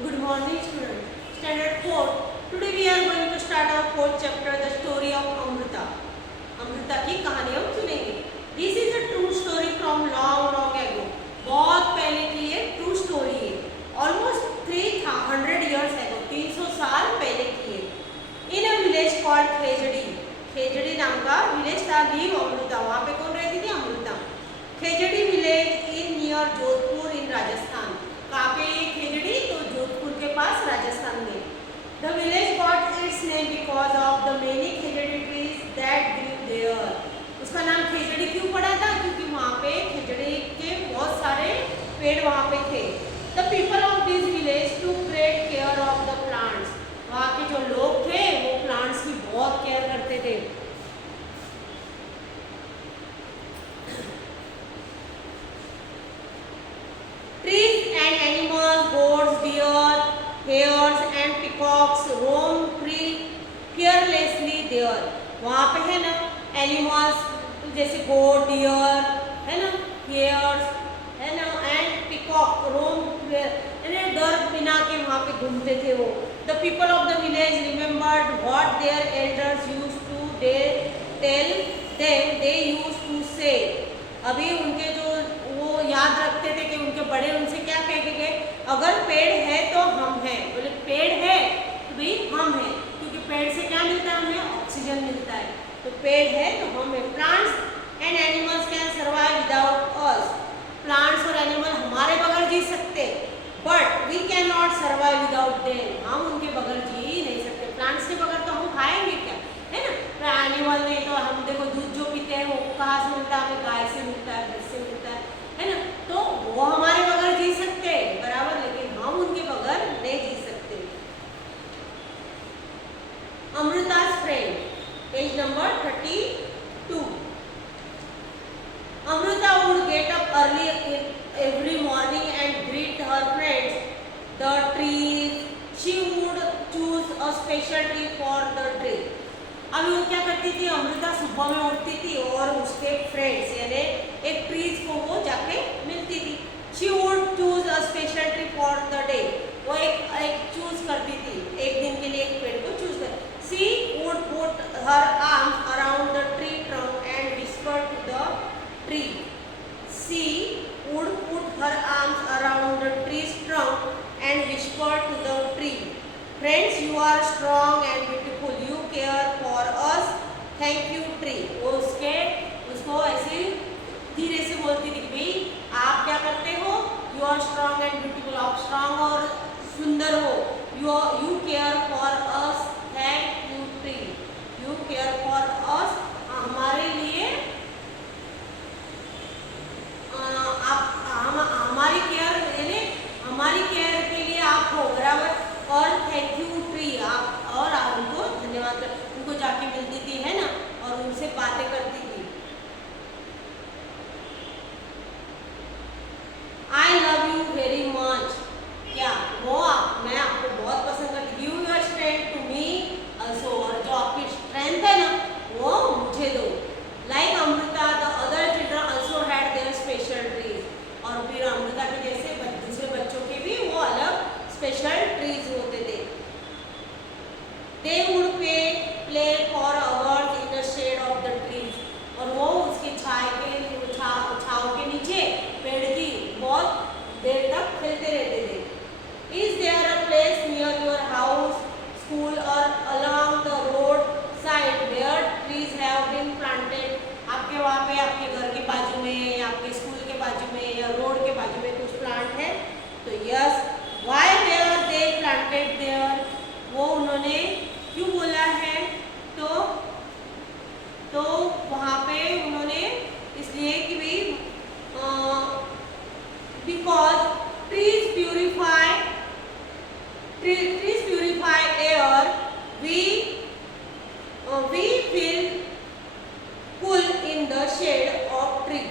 Good morning, students. Standard 4. Today we are going to start our fourth chapter, the story of Amrita. Amrita की कहानी हम सुनेंगे. This is a true story from long ago. बहुत पहले की ये true story है. Almost 300 years ago. 300 साल पहले की है. In a village called खेजड़ी. खेजड़ी नाम का village था. लीव अमृता. वहाँ पे कौन रहती थी? अमृता. खेजड़ी village in near Jodhpur in Rajasthan. कहाँ पे खेजड़ी? तो जोधपुर के पास राजस्थान में. The village got its name because of the many Khejri trees that grew there. उसका नाम खेजड़ी क्यों पड़ा था? क्योंकि वहाँ पे खेजड़ी के बहुत सारे पेड़ वहाँ पे थे. The people of this village took great care of the plants. वहाँ के जो लोग थे वो प्लांट्स की बहुत केयर करते थे. Trees and animals, goats, deer, hares and peacocks roam fearlessly there. वहाँ पे है ना एनिमल्स जैसे गोट, डियर है ना, हेयर्स है ना एंड पिकॉक रोम यानी डर बिना के वहाँ पे घूमते थे वो. The people of the village remembered what their elders used to tell them they used to say. अभी उनके जो वो याद रखते थे कि उनके बड़े उनसे क्या कह के गए, अगर पेड़ है तो हम हैं. बोले पेड़ है तो भाई हम हैं, क्योंकि पेड़ से क्या मिलता है? हमें ऑक्सीजन मिलता है. तो पेड़ है तो हम हैं. Plants and animals can survive without us. Plants और एनिमल हमारे बगैर जी सकते, but we can not survive without them. हम उनके बगैर जी ही नहीं सकते. प्लांट्स के बगैर तो हम खाएंगे क्या, है ना. एनिमल नहीं तो हम देखो दूध जो पीते हैं वो कहाँ से मिलता है? हमें गाय से मिलता है, भैंस से मिलता है ना. तो वो हमारे बगैर जी सकते हैं बराबर, लेकिन हम उनके बगैर नहीं जी सकते. अमृता's friend, page number 32. Amrita would get up early every morning and greet her friends. The trees, she would choose a special tree for the tree. अभी वो क्या करती थी? अमृता सुबह में उठती थी और उसके फ्रेंड्स यानी एक ट्रीज को वो जाके मिलती थी. She would choose a special tree for the day. वो एक चूज करती थी, एक दिन के लिए एक पेड़ को चूज कर. She would put her arms around the tree trunk and whisper to the tree. She would put her arms around the tree's trunk and whisper to the tree. Friends, you are strong and beautiful. You care for us. Thank you, tree. वो उसको ऐसे धीरे से बोलती थी, भाई आप क्या करते हो? You are strong and beautiful. आप strong और सुंदर हो. You care for us. Thank you, tree. You care for us. हमारे लिए आप हमारी केयर यानी हमारी केयर के लिए आप हो बराबर. और थैंक यू ट्री, आप और आप उनको धन्यवाद उनको जाके मिलती थी है ना, और उनसे बातें करती थी. I love you very much. क्या वो मैं आपको बहुत पसंद करती. Give your strength to me also. और जो आपकी स्ट्रेंथ है ना वो मुझे दो. Like Amrita the other children also had their special trees. और फिर अमृता के जैसे दूसरे बच्चों के भी वो अलग स्पेशल ट्रीज होते थे. They would play for hours in the shade of the trees. और वो उसकी छाव के नीचे पेड़ की बहुत देर तक खेलते रहते थे. Is there a place near your house, school or along the road side where trees have been planted? आपके वहाँ पे आपके घर के बाजू में या आपके स्कूल के बाजू में या रोड के बाजू में कुछ प्लांट है? तो yes. Why were they planted there? वो उन्होंने क्यों बोला है? तो वहाँ पे उन्होंने इसलिए कि भाई because trees purify air. We feel cool in the shade of tree.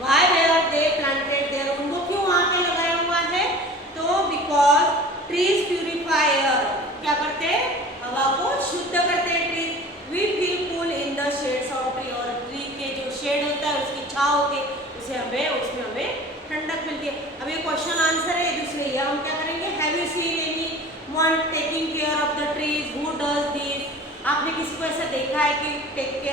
Why were they planted there? उनको क्यों वहाँ पे लगाया हुआ है? तो because trees purify air. क्या करते हैं? हवा को शुद्ध करते हैं tree. We feel cool in the shades of tree. और ट्री के जो शेड होता है उसकी छांव के उसमें हमें ठंडक मिलती है. अब ये क्वेश्चन आंसर है दूसरे, ये हम you seen anyone taking care of the trees? Who does this? आपने किसी को ऐसा देखा है कि टेक के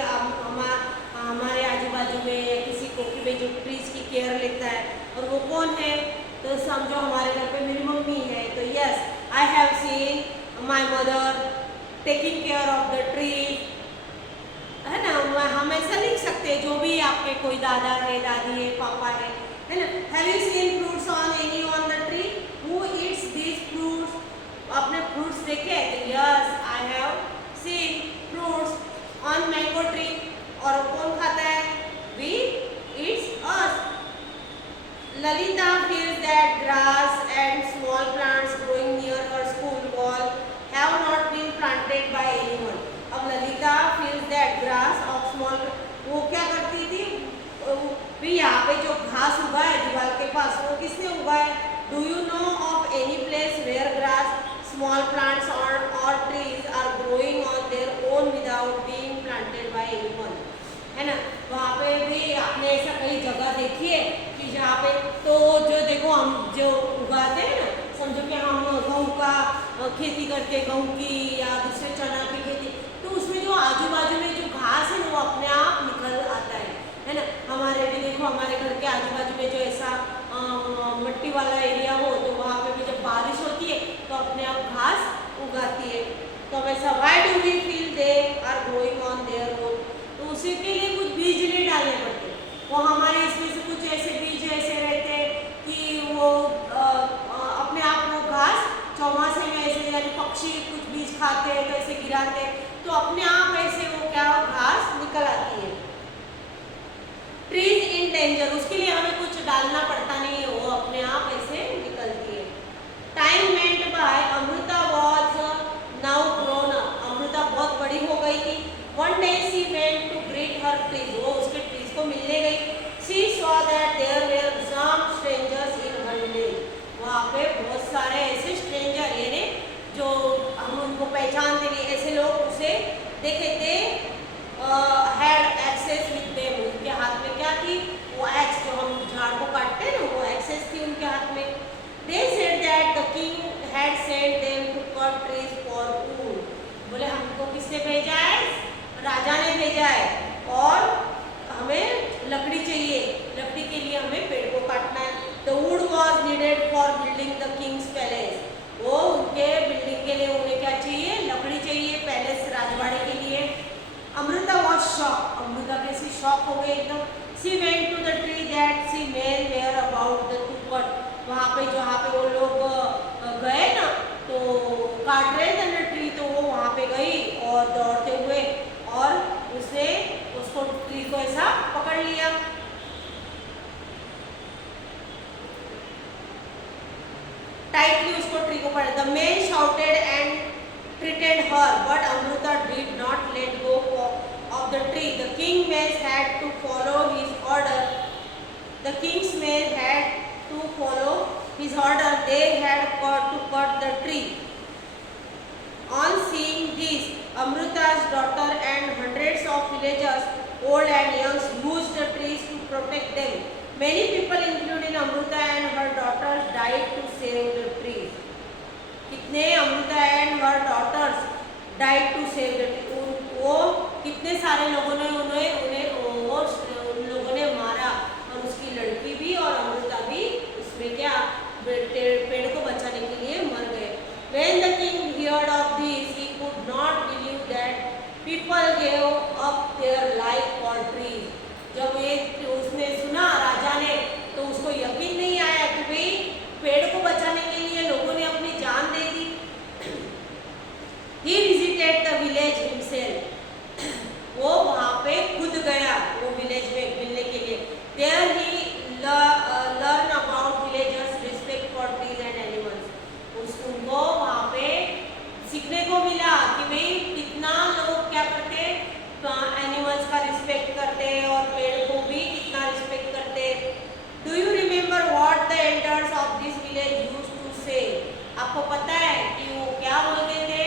हमारे आजू बाजू में या किसी को कि भाई जो ट्रीज की केयर लेता है, और वो कौन है? तो समझो हमारे घर पे मेरी मम्मी है। तो yes, I have seen my mother taking care of the tree, है ना। हम ऐसा लिख सकते हैं, जो भी आपके कोई दादा है, दादी है, पापा है ना। Have you seen fruits on any on the tree? Who eats these fruits? आपने फ्रूट्स देखे? तो yes, I have seen fruits on mango tree. और कौन खाता है? We eats us. Lalita feels that grass and small plants growing near her school wall have not been planted by anyone. अब Lalita feels that grass और small, वो क्या करती थी? भी यहाँ पे जो घास उगा है दीवार के पास, वो किसने उगाया? Do you know of any place where grass, small plants or trees are growing on their own without being planted by anyone? है ना। वहाँ पे भी आपने ऐसा कई जगह देखी है कि जहाँ पे तो जो देखो हम जो उगाते हैं ना, समझो कि हम गेहूँ का खेती करके, गेहूँ की या दूसरे चना की खेती, तो उसमें जो आजू बाजू में जो घास है वो अपने आप निकल आता है ना। हमारे भी देखो, हमारे घर के आजू बाजू में जो ऐसा मिट्टी वाला एरिया हो, तो वहाँ पे भी जब बारिश होती है तो अपने आप घास उगाती है। तो वैसा why do we feel they are growing on their own? तो उसी के लिए कुछ बीज नहीं डालने पड़ते। वो हमारे इसमें से कुछ ऐसे बीज ऐसे रहते हैं कि वो अपने आप वो घास चौमासे में ऐसे, यानी पक्षी कुछ बीज खाते हैं तो ऐसे गिराते हैं, तो अपने आप ऐसे वो क्या घास निकल आती है। ट्रीज इन डेंजर, उसके लिए हमें कुछ डालना पड़ता नहीं है, वो अपने आप ऐसे निकलती है। Time meant by Amrita was now grown up, Amrita बहुत बड़ी हो गई थी। One day she went to greet her trees, वो उसके ट्रीज को मिलने गई। She saw that there were some strangers in her village, वहाँ पे बहुत सारे ऐसे स्ट्रेंजर, यानी जो हम उनको पहचानते नहीं, ऐसे लोग उसे देखे थे। हैड एक्सेस विद देम, उनके हाथ में क्या थी? वो एक्स, जो हम झाड़ को काटते हैं ना, वो एक्सेस थी उनके हाथ में। They said that the king had sent them to cut trees for wood, बोले हमको किसने भेजा है? राजा ने भेजा है, और हमें लकड़ी चाहिए, लकड़ी के लिए हमें पेड़ को काटना है। The wood was needed for building the king's palace, वो उनके बिल्डिंग के लिए उन्हें क्या चाहिए? लकड़ी चाहिए, पैलेस, राजवाड़े के लिए। अमृता was shocked, अमृता कैसी शॉक हो गई एकदम। She went to the tree that she men were about to cut, वहाँ पे जहाँ पे वो लोग गए ना, तो काट रहे थे ना ट्री, तो वो वहाँ पे गई और दौड़ते हुए, और उसने उसको ट्री को ऐसा पकड़ लिया। टाइटली उसको ट्री को पकड़। The man shouted and treated her, but Amruta did not let go of the tree. The king man had to follow his order. The king's men had to follow his order. They had got to cut the tree. On seeing this, Amruta's daughter and hundreds of villagers, old and young, used the trees to protect them. Many people, including Amruta and her daughters, died to save the trees. कितने? Amrita and her daughters died to save the tree, वो कितने सारे लोगों ने उन लोगों ने मारा, और उसकी लड़की भी और अमृता भी उसमें क्या पेड़ को बचाने के लिए मर गए। When the king heard of this, he could not believe that people gave up their life for trees. जब ये उसने सुना राजा ने, तो उसको यकीन नहीं आया कि भाई पेड़ को बचाने के लिए लोगों ने अपनी जान दे दी। He visited the village himself, वो वहाँ पे खुद गया, वो विलेज में मिलने के लिए। There he learn about villagers respect for trees and animals. उसको वहाँ पे सीखने को मिला कि भाई कितना लोग क्या करते, एनिमल्स का रिस्पेक्ट करते और पेड़ को भी कितना रिस्पेक्ट करते। Do you remember what the elders of this village used to say? आपको पता है कि वो क्या बोलते थे?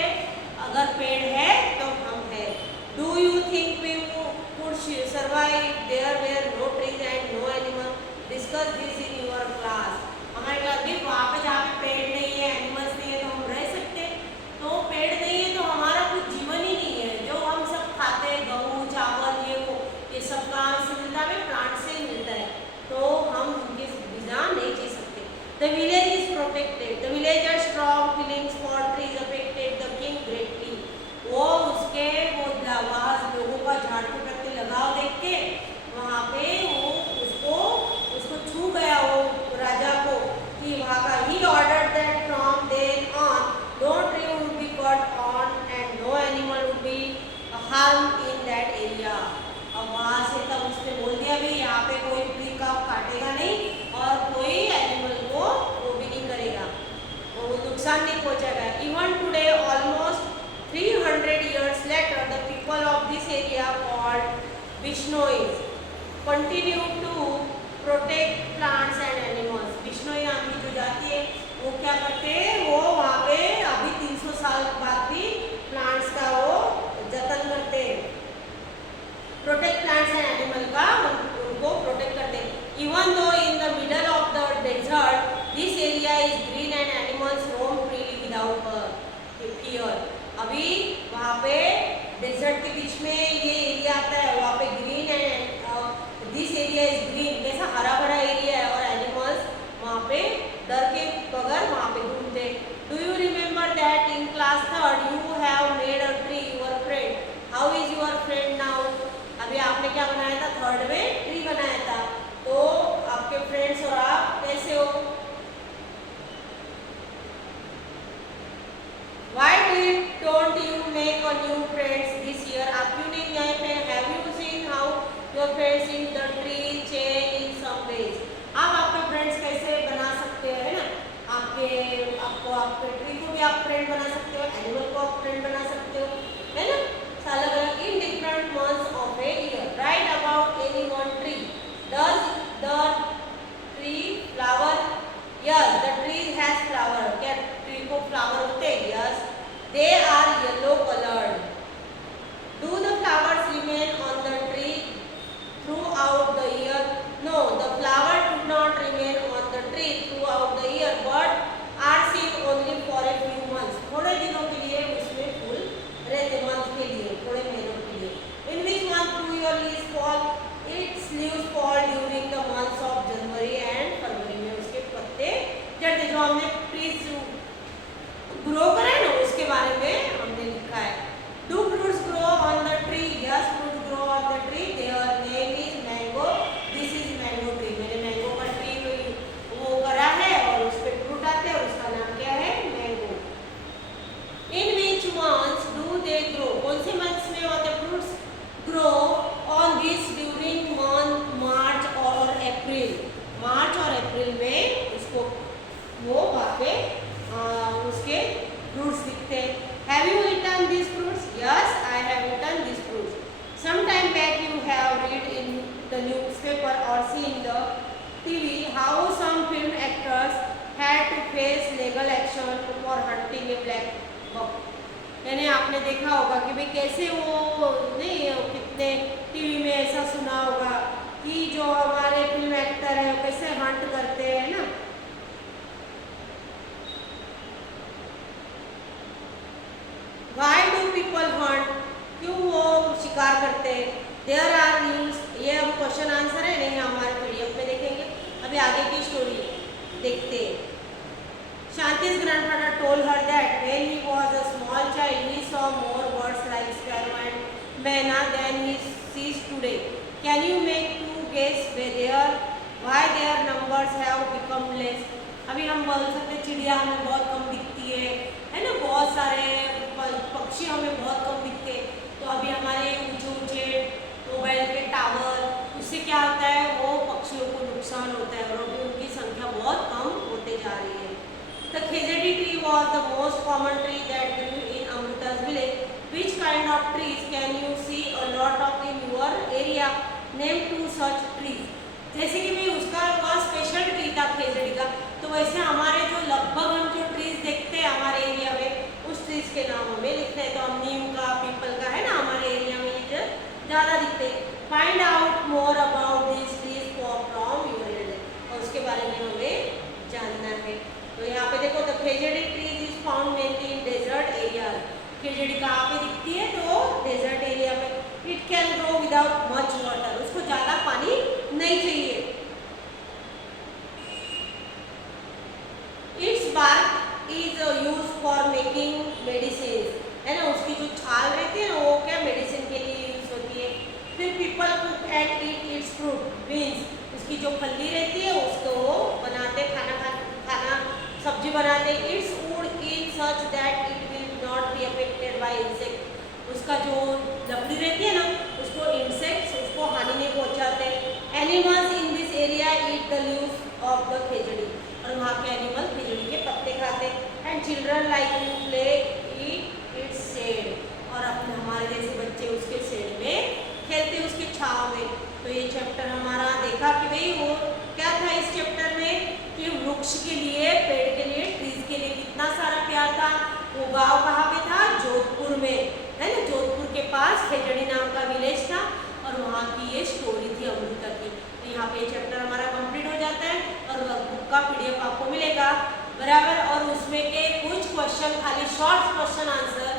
अगर पेड़ है तो हम हैं। Do you think we could survive if there were no trees and no animals? Discuss this in your class. हमारे क्लास में वहाँ पे जहाँ पे पेड़ नहीं है, animals The village is protected. The villagers' strong feelings for trees affected the king greatly. वो उसके वो लोगों का झाड़ के प्रति लगाव देख के वहाँ पे वो उसको छू गया वो राजा को कि वहाँ का he ordered that from then on no tree would be cut on and no animal would be harmed in that area. अब वहाँ से तब उसने बोल दिया भी यहाँ पे कोई ट्री का काटेगा नहीं और कोई एनिमल को वो भी नहीं करेगा, वो नुकसान नहीं पहुँचाएगा. Even today, almost 300 years later, the people of this area called Bishnois continue to protect plants and animals. Bishnoi नाम की जो जाति है वो क्या करते हैं, वो वहाँ पे अभी 300 साल बाद भी प्लांट्स का वो जतन करते हैं, प्रोटेक्ट प्लांट्स एंड एनिमल का उनको प्रोटेक्ट करते हैं. Even though in the middle of the desert this area is green and animals roam freely without fear. अभी वहाँ पे डेजर्ट के बीच में ये एरिया आता है, वहाँ पे green and this area is green, कैसा हरा भरा एरिया है और एनिमल्स वहाँ पे डर के बगैर वहाँ पे घूमते. Do you remember that in class 3rd you have made a tree your friend. How is your friend now. अभी आपने क्या बनाया था, 3rd में ट्री बनाया था, तो आपके फ्रेंड्स और आप कैसे हो. Why don't you make a new friends this year. आप क्यों नहीं नए friend. Have you seen how your friends in the tree change in some ways. आप आपके फ्रेंड्स कैसे बना सकते हो, है ना. आपके ट्री को भी आप फ्रेंड बना सकते हो, एनिमल को आप फ्रेंड बना सकते हो, है ना. अलग अलग in different months of a year. Write about any one tree. Does the tree flower. Yes the tree has flower. क्या ट्री को फ्लावर होते हैं. Yes they are yellow coloured. Do the flowers remain on the tree throughout the year. No the flower do not remain on the tree throughout the year but are seen only for a few months. थोड़े दिनों के लिए उसमें फूल रहते, month के लिए, थोड़े महीनों के लिए. In which month do your leaves fall. It's leaves fall during the months of January and February में उसके पत्ते झड़ते. जो हमने ट्रीज ग्रो करा है ना उसके बारे में हमने लिखा है. Do fruits grow on the tree. Yes fruits grow on the tree. Their name is mango. This is mango tree. मैंने मैंगो का ट्री वो करा है और उस पर फ्रूट आते हैं और उसका नाम क्या है, mango. In which months do they grow. कौन से मंथ्स में होते fruits grow on this during month March और अप्रैल. मार्च और अप्रैल में उसको वो वहाँ पे उसके फ्रूट्स दिखते हैं. Have you eaten this fruits. Yes I have eaten this fruits. Some time back you have read in the newspaper और seen the TV how some film actors had to face legal action for hunting a black buck. यानी आपने देखा होगा कि भाई कैसे वो नहीं कितने टीवी में ऐसा सुना होगा कि जो हमारे फिल्म एक्टर है वो कैसे हंट करते हैं ना. Why do people hunt. क्यों वो शिकार करते हैं. There are rules. ये अब क्वेश्चन आंसर है नहीं हमारे पीडीएफ में देखेंगे. अभी आगे की स्टोरी देखते हैं. Shanti's grandfather told her that when he was a small child he saw more birds like sparrow and manna than he sees today. Can you make two guess why their numbers have become less. अभी हम बोल सकते हैं चिड़िया हमें बहुत कम दिखती है ना. बहुत सारे पक्षी हमें बहुत कम दिखते. तो अभी हमारे ऊंचे ऊंचे मोबाइल के टावर उससे क्या होता है, वो पक्षियों को नुकसान होता है और अभी उनकी संख्या बहुत कम होते जा रही है. The khejadi tree was the most common tree that grew in Amrita's village. Which kind of trees can you see a lot of in your area? Name two such trees. जैसे कि भाई उसका वह स्पेशल ट्री था खेजड़ी का, तो वैसे हमारे जो लगभग हम जो ट्रीज देखते हैं हमारे एरिया में उस ट्रीज के नाम हमें लिखते हैं. तो हम नीम का, पीपल का है ना हमारे एरिया में ये ज़्यादा दिखते हैं. Find out more about this trees from your area. और उसके बारे में हमें जानना है. तो यहाँ पे देखो the khejri trees is found mainly in desert area. Khejri कहाँ पे दिखती है, तो डेजर्ट एरिया में. It can grow without much water. उसको ज़्यादा पानी नहीं चाहिए. फ्रूट मीन्स उसकी जो फली रहती है उसको वो बनाते खाना सब्जी बनाते। It's would eat such that it will not be affected by insect. उसका जो लकड़ी रहती है ना उसको इंसेक्ट्स उसको हानि नहीं पहुंचाते। Animals in this area eat the leaves of the khejri, और वहाँ के एनिमल खेजड़ी के पत्ते खाते। And children like to play at its shade, और अपने हमारे जैसे बच्चे उसके शेड में खेलते उसके छाव में। तो ये चैप्टर हमारा देखा कि भाई वो क्या था इस चैप्टर में कि वृक्ष के लिए, पेड़ के लिए, ट्रीज के लिए कितना सारा प्यार था। वो गांव कहाँ पे था? जोधपुर में, है ना। जोधपुर के पास खेजड़ी नाम का विलेज था और वहाँ की ये स्टोरी थी अमृता की। तो यहाँ पे ये चैप्टर हमारा कंप्लीट हो जाता है और वर्कबुक का PDF आपको मिलेगा बराबर। और उसमें के कुछ क्वेश्चन खाली शॉर्ट क्वेश्चन आंसर